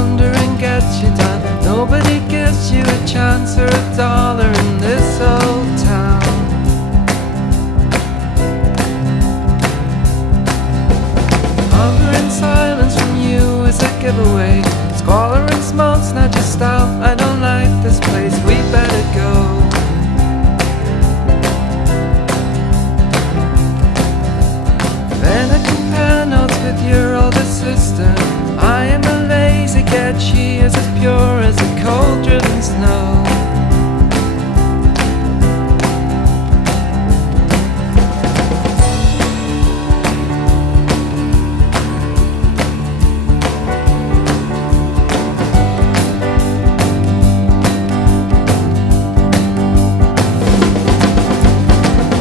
wandering gets you down. Nobody gives you a chance or a dollar in this old town. Hunger and silence from you is a giveaway. Squalor and smoke's not your style. I don't like this place, we better go. Then I compare notes with your older sister. I am a lazy cat, she is as pure as a cold-driven snow.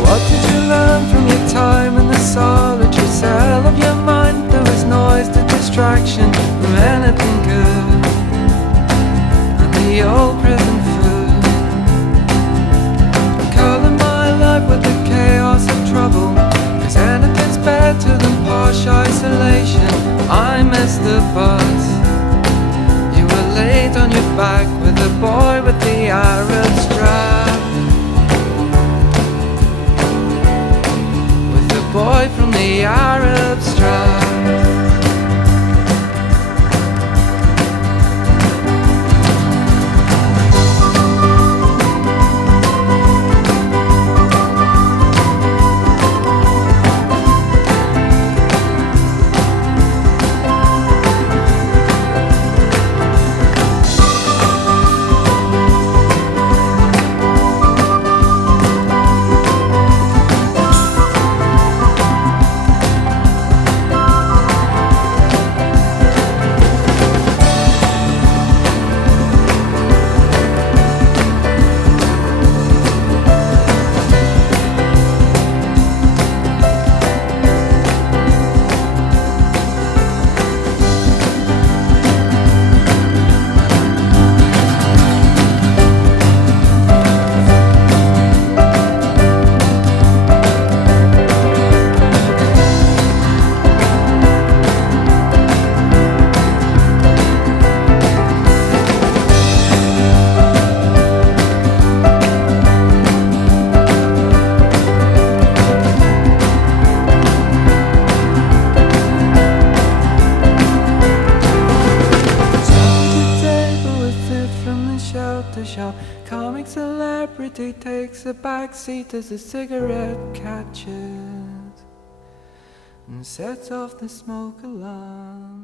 What did you learn from your time in the solitary cell of your mind? There was noise to distraction from anything good, and the old prison food. Color my life with the chaos of trouble, 'cause anything's better than posh isolation. I missed the bus. You were laid on your back with the boy with the Arab strap, boy from the Arab strap. Shop. Comic celebrity takes a back seat as a cigarette catches and sets off the smoke alarm.